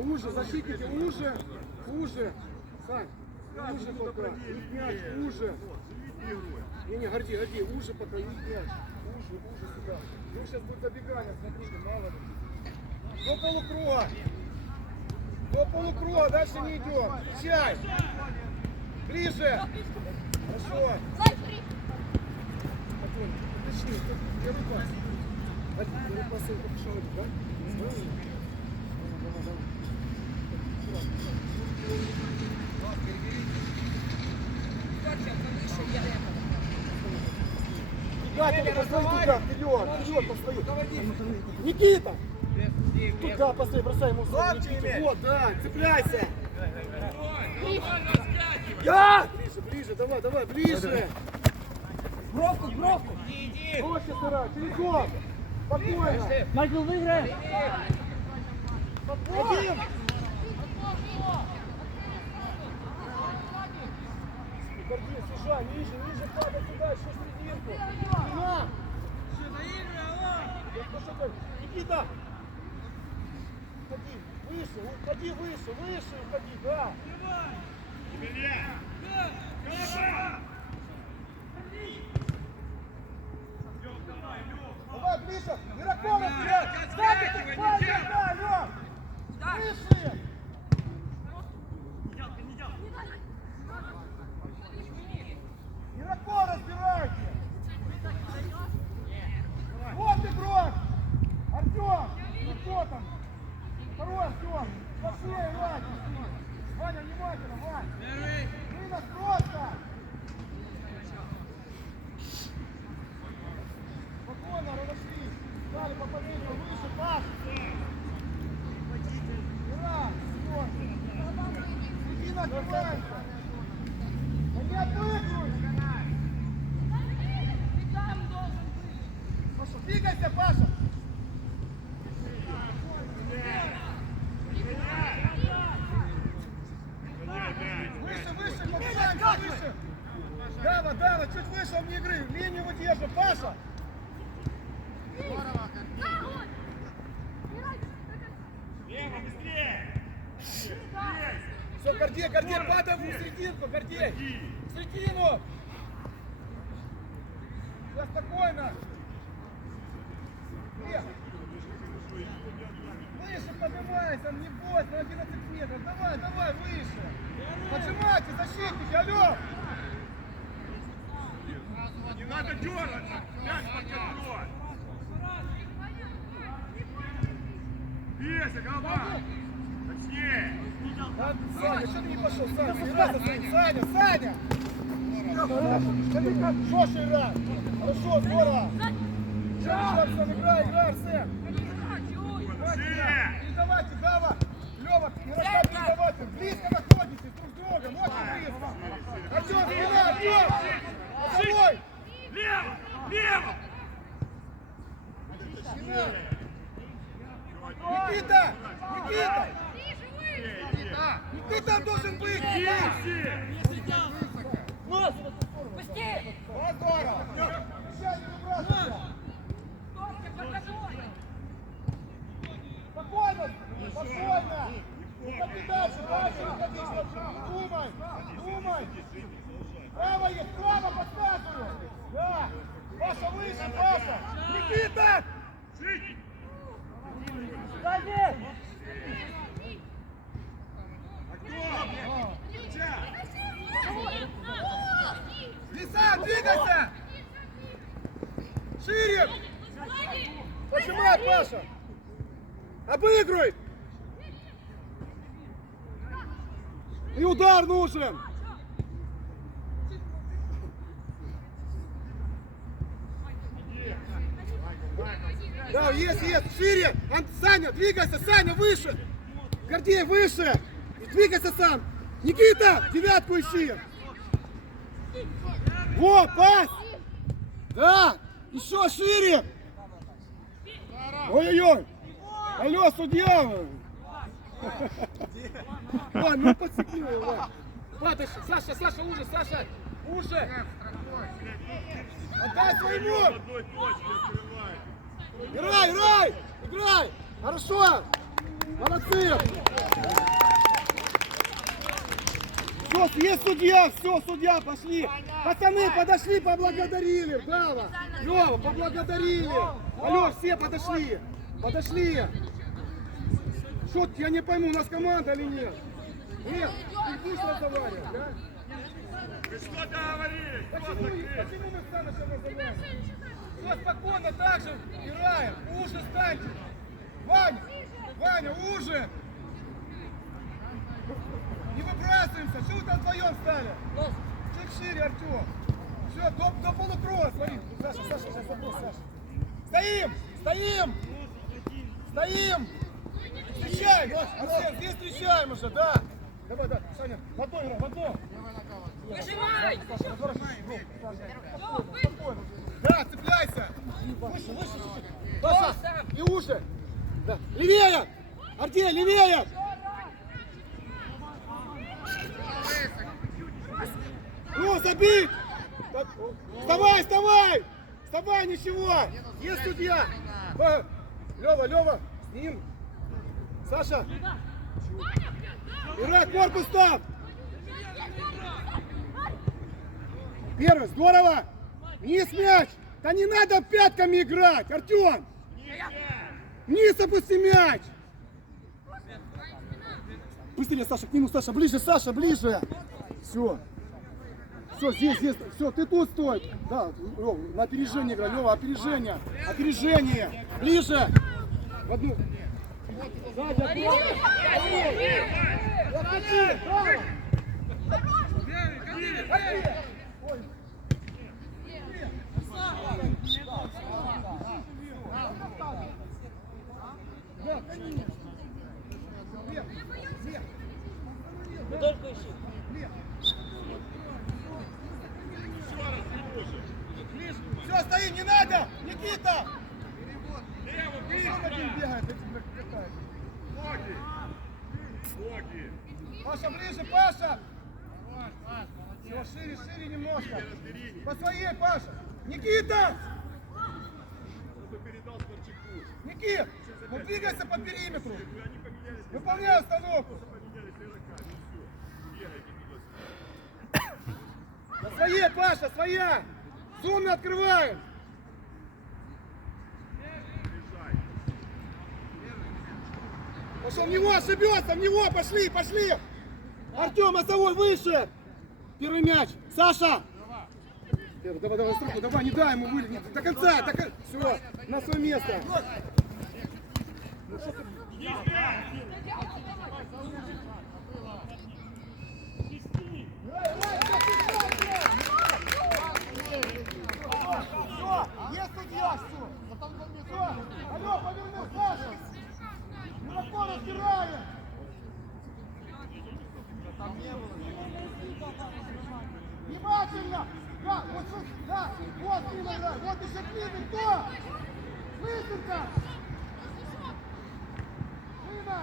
уже, защитники, уже, уже. Сань, уже пока. И мяч, уже. Не, не, горди, горди, уже пока, и мяч. Уже, уже сюда. Ну, сейчас будет забегание, смотрите, мало ли. До полукруга. До полукруга, дальше не идем. Встречай. Ближе. Хорошо. Спокойно. Точнее, тут первый пас. Один, первый пас, это пошел, да? Никита, постой туда, вперед, вперед постой. Никита! Туда постой, бросай ему сторону, Никите. Вот, да, цепляйся. Я! Ближе, ближе, давай, давай, ближе. Бровку, бровку! Проще сыра, чередом. Спокойно. Майкл виграє! Один. Горди, сужай, ниже, ниже, падай туда, еще серединку. На! Я прошу тебя, Никита! Уходи, выше, уходи выше, выше уходи, да. Давай, ближе, Миракова вперед! Сзади, сзади, да, Лёв! Выше! Игроков разбирайте! Вот игрок! Артем! Ну кто там? Второй Артем! Пошли, играть! Ваня, внимательно, Вань! Вынос просто! Спокойно, разошлись! Дали по поведению, выше, пас! Ура! Все! Середина открывается! Да не отпрыгивай! Паша, двигайся, Паша! Выше, выше, попадаемся, выше! Дава, Выше вне игры, линию выдержи, Паша! Все, Гордей, Гордей, падай в серединку, Гордей! В середину! Все спокойно! Вверх! Выше поднимайся, не бойся, на 11 метров. Давай, давай, выше. Поджимайте, защитники, алло. Не надо дергаться! Мяч под контроль! Песя, голова! Точнее! Саня, что ты не пошел? Саня, не Саня, Саня. Хорошо, игра. Хорошо, здорово. Арсен, играй, играй, Арсен. Шире! Передавайте, Дава. Лева, игрока передавайте. Близко находитесь друг с другом, очень близко. Артем, спина, Артем. Домой. Лево! Лево! Никита! Никита! Ты там должен быть! Киси! Нос! Пусти! Вот здорово! Сейчас не выбрасывайся! Спокойно! Спокойно! Уходи дальше, дальше уходи! Не думай! Думай! Право есть, право подсказываю! Паша выше, Паша! Никита! Сзади! Лиса, двигайся! Шире! Поджимай, Паша! Обыгрывай! И удар нужен! Есть, есть, шире! Ан- Саня, двигайся, Саня, выше! Гордей, выше! Двигайся сам! Никита, девятку ищи! Во, пас! Да! Еще шире! Ой-ой-ой! Алло, судья! Вань, ну подсекни его. Падай, Саша, Саша, уже, Саша! Уже! Отдай своему! Играй, играй! Играй! Хорошо! Молодцы! Все, есть судья, все, судья, пошли. Пацаны, подошли, поблагодарили. Браво. Лева, поблагодарили. Алло, все подошли. Подошли. Что, я не пойму, у нас команда или нет? Нет, ты будешь разговаривать, да? Вы что договорились? Кто Почему, почему мы встанем сейчас разговариваем? Все спокойно, так же играем. Уже станьте. Ваня, Ваня, уже. Не выбрасываемся. Что вы там вдвоем стали? Чуть шире, Артем. Все, до, до полукроя смотри. Саша, Саша, сейчас вопрос, Саша. Стоим! Стоим! Стоим! Встречаем! Арсен, здесь встречаем уже, да! Давай, да, Саня, в одно! Выжимай! Да, цепляйся! Выше, выше. Паша, и уши! Да. Левее! Артем, левее! Ну, забить! Так, Вставай, вставай! Вставай, ничего! Есть судья! Э, Лева, Лева, с ним! Саша! Играть, корпус став! Первый, здорово! Вниз мяч! Да не надо пятками играть, Артем! Вниз опусти мяч! Быстрее, Саша, к нему, Саша, ближе, Саша, ближе! Все. Все, здесь, здесь, все, ты тут стой. Да, Лёва, на опережение играй, Лева, опережение, опережение. Ближе. В одну. Сзади, аккуратно. Отпусти, браво. Ой. Да, конечно. Лев, лев, Только лев. Все, стоим, не надо! Никита! Ближе! один бегает, этим летает. Ноги! Ноги! Паша, ближе, Паша! Все, шире, шире немножко. По своей, Паша! Никита! Никит! Ну двигайся по периметру! Выполняй установку! На своей, Паша, своя! Зону открываем! Пошел, в него ошибется, в него, пошли, пошли! Артем, осовой выше! Первый мяч, Саша! Давай, давай, струку, давай, не дай ему вылететь. До конца, до конца. Все, на свое место. Внимательно! Да, вот да, вот играй, вот еще ближе, кто? Лысенко! 봐.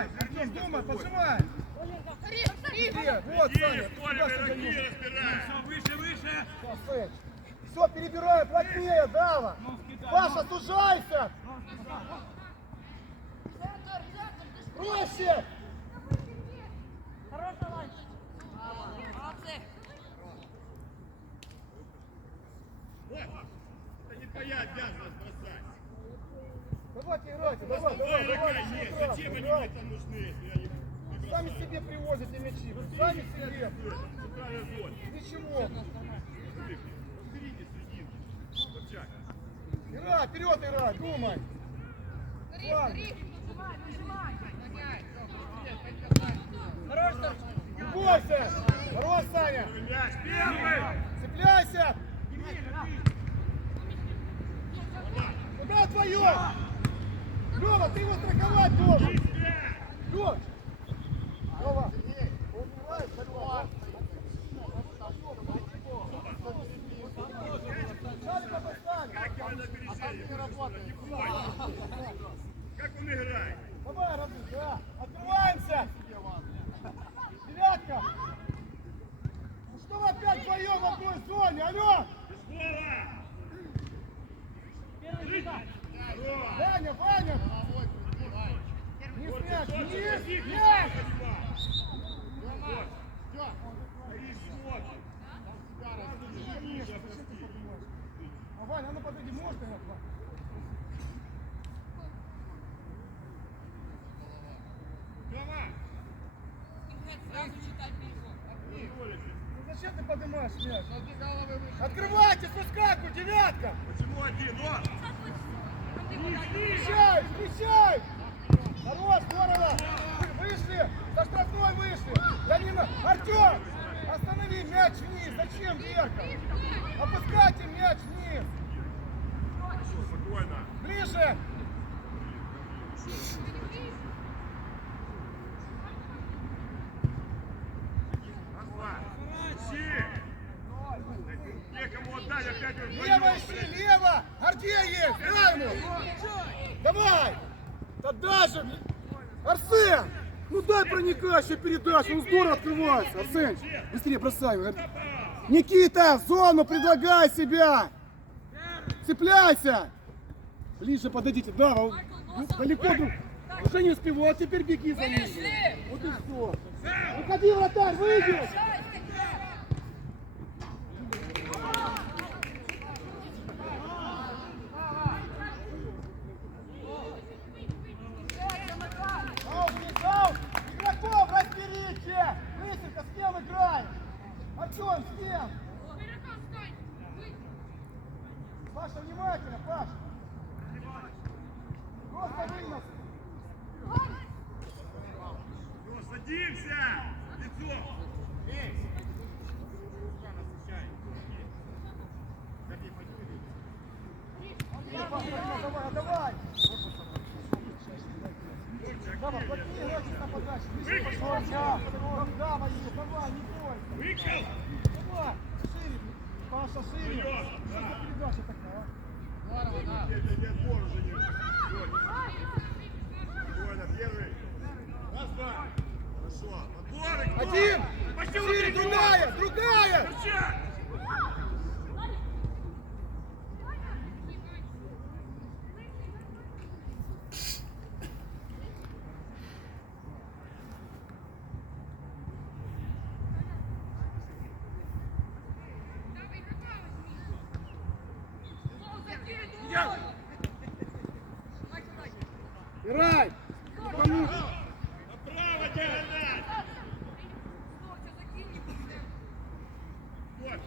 Артем, дома, поджимай. Вот, Саня, выше, выше. Все, перебирай, плотнее, Дава. Паша, сужайся. Проще. Вот. Это не твоя обязанность. Давайте играйте, давай, давай, давай. играйте, Зачем они мне там нужны, если не Сами себе привозите мячи, сами себе. Ничего. Играй, вперед играй, думай. Хорош. Хорош, Саня. Цепляйся. Куда твое? Лева, ты его страховать должен! Лева! Лева! Как он играет? Давай, Радусь, да. Открываемся! Девятка! Ну что вы опять вдвоем в одной зоне? Алло! Здорово! Ваня, Ваня! Ваня, а ну подойди, можно я? Зачем ты поднимаешь мяч? Открывайтесь, выскакивай, девятка! Почему один? Вот! Встречай, встречай! Хорош, здорово! Вы- Вышли, со штрафной вышли! Да не на... Артем! Останови мяч вниз! Зачем вверх? Опускайте мяч вниз! Спокойно. Ближе! Лево ищи, лево! Гордей есть! Дай ему! Давай! Да даже! Арсен! Ну дай проникающую передачу, он здорово открывается! Арсен, быстрее бросай! Никита, в зону предлагай себя! Цепляйся! Ближе подойдите, да, ну, далеко. Уже не успевал, теперь беги за ним. Вот и все. Выходи, вратарь, выйдешь! Аут, есть аут! Игроков разберите! Лысенко, с кем играем? Артем, с кем? Паша, внимательно, Паша! Просто вынос! Ну, садимся! Лицо! Паша, давай, давай! Давай, плотнее играйте на да, Ванюк, давай, не бойся! Выкал! Давай, шире! Что за передача такая, а? Нет, нет, уже нет. Спокойно, первый. Раз, два. Хорошо. Отбор! Один! Шире, другая! Другая! Включай!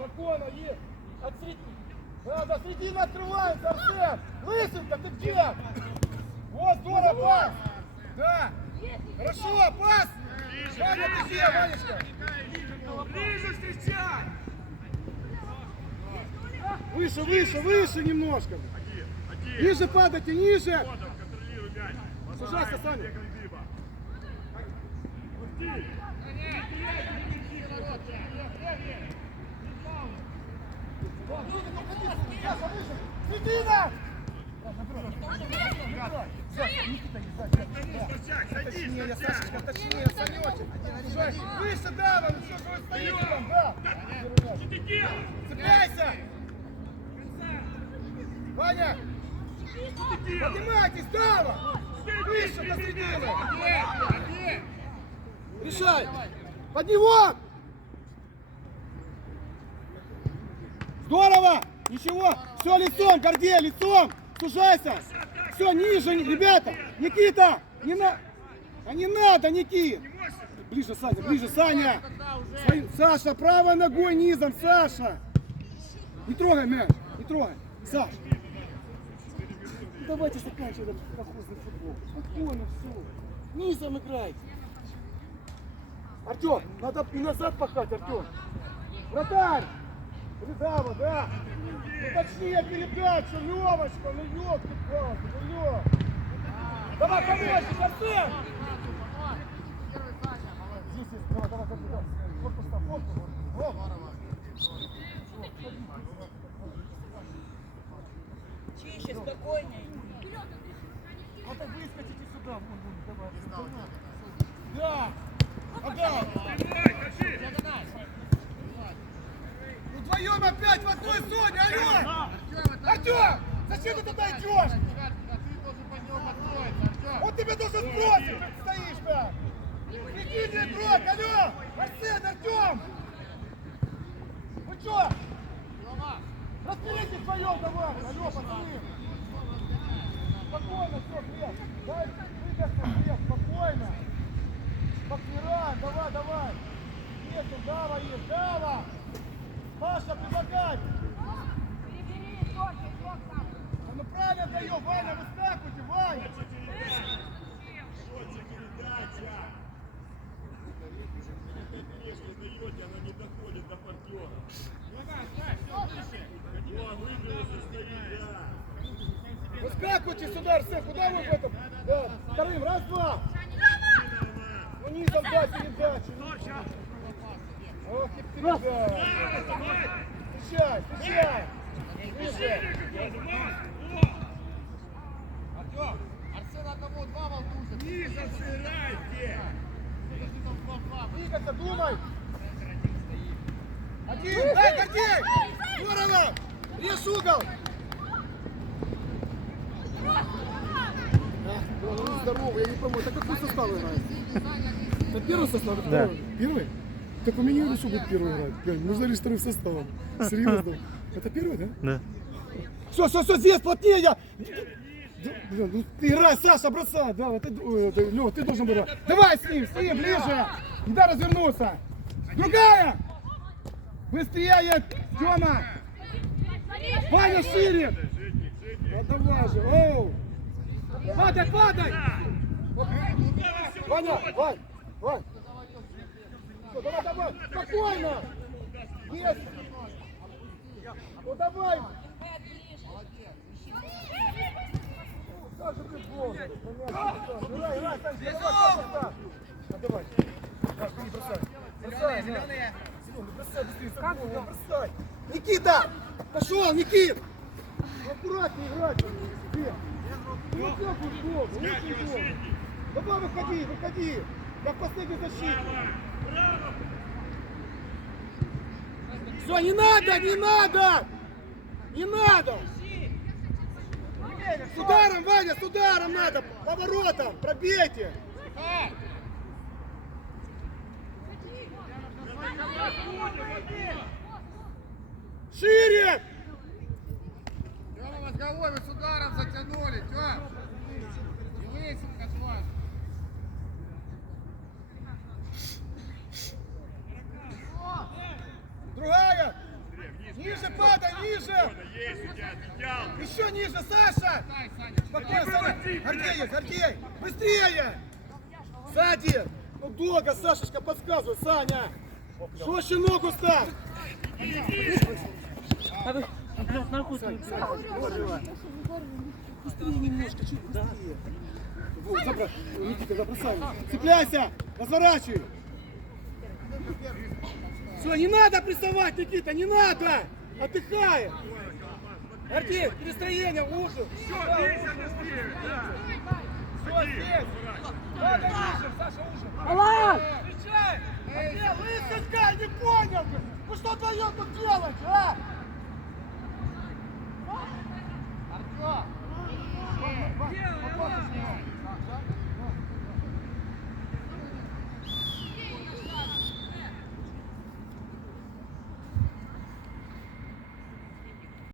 Спокойно, есть! От середины! Да, до середины открывается, Арсен! Лысенко, ты где? Вот, здорово, пас! Да! Хорошо, пас! Ваня, ты где, Ванечка? Ближе встречай! Выше, выше, выше немножко! Один, один. Ниже падайте, ниже! Вот он, контролируй мяч. Сужайся, Саня. Бегай, Биба. Пусти. Саша, выше! Середина! Ну, Спартак, садись, Точнее. Сашечка, точнее, Санечек. Выше, да, вон, все, что вы стоите там, да. Цепляйся! Ваня, поднимайтесь, Дава! Выше, до середины! Решай! Под него! Здорово! Ничего! Все лицом, Гордей, лицом! Сужайся! Все, ниже, ребята! Никита! Не на... А не надо, Никит! Ближе, Саня, ближе, Саня! Саша, правой ногой низом, Саша! Не трогай мяч, не трогай. Саш! Ну, давайте заканчивать этот колхозный футбол. Спокойно все. Низом играйте. Артем, надо и назад пахать, Артем. Вратарь! Передава, да? Ну точнее передачу, Левочка, ну ёпта палка, ну Лёв. Давай, помочь, Арсен! Здесь есть, давай, давай, давай, давай. Корпус там, корпус, корпус. Чище, спокойней. Надо выскочите сюда, вон, вон, давай. Да! Отдал! Артем, зачем ты туда идешь? Он тебе должен сбросить, стоишь там! Прикинь, игрок, алло! Арсен, Артем! Вы что? Разберитесь вдвоем давай! Алло, пацаны! Спокойно, все, Глеб! Дай выдохнуть, Глеб, спокойно! Подбираем, давай, давай! Нету, Дава есть, Дава! Маша, предлагай! Перебери, Тётя, игрок там. Да ну правильно даем, Ваня, выскакивайте, Ваня! Вот передача. Если даете, она не доходит до партнера. О, выиграли, стоит, да. Выскакивайте сюда, Арсен, куда вы в этом? Да, вторым, раз, два! Ну низом дай передачу. Ох, и передача. Встречай, встречай! Ниже. Артем, Арсен одного, два волнуется. Низом сыграйте. Двигаться, думай! Один, дай, Гордей! Здорово! Я не пойму, это какой состав играет? Это первый состав? Да. Первый? Так у меня решил быть первый играть. Мы взяли вторым составом. Серьезно? Это первый, да? Да. Все, все, все, здесь плотнее! Да, Блин, ну ты играй, Саша, бросай! Да, ой, это, Лёва, ты должен был. Давай с ним, с ним, ближе! Не дай развернуться! Другая! Быстрее, Тёма! Ваня шире! Ну давай же, оу! Падай, падай! Ваня, Вань, Вань! Давай, давай, спокойно! Есть! Ну давай! Саша, ты плохо. Играй, играй, Саша, давай, Саша. А, давай. Так, не бросай. Бросай, зеленые. Зеленый, бросай быстрее, как бросай. Никита! Пошел, Никит! Ну, Аккуратнее играть. Ну, долго, очень долго. Давай, выходи, выходи. Я в последней защите. Все, не надо, не надо! Не надо! С ударом, Ваня, с ударом надо! Поворотом! Пробейте! Шире! Тёма, вас головой с ударом затянули. И лысинка твой. Другая! Ниже падай, ниже! Есть у тебя, Витял. Еще ниже, Саша! Спокойно, Саня! Гордей есть, Гордей! Быстрее! Сзади! Ну долго, Сашечка, подсказывай, Саня! Жестче ногу ставь! Быстрее немножко, чуть быстрее. Вот, забра... Никита, забросай. Цепляйся! Разворачивай! Все, не надо приставать, Никита, не надо! Отдыхай! Гордеев, перестроение, ужин. Все, Миша не спит. Да. Все, здесь. Надо Миша, Саша уже. Алла! Встречай! Эй, лысенька, не понял бы. Ну что твое тут делать, а? Артем! Делай!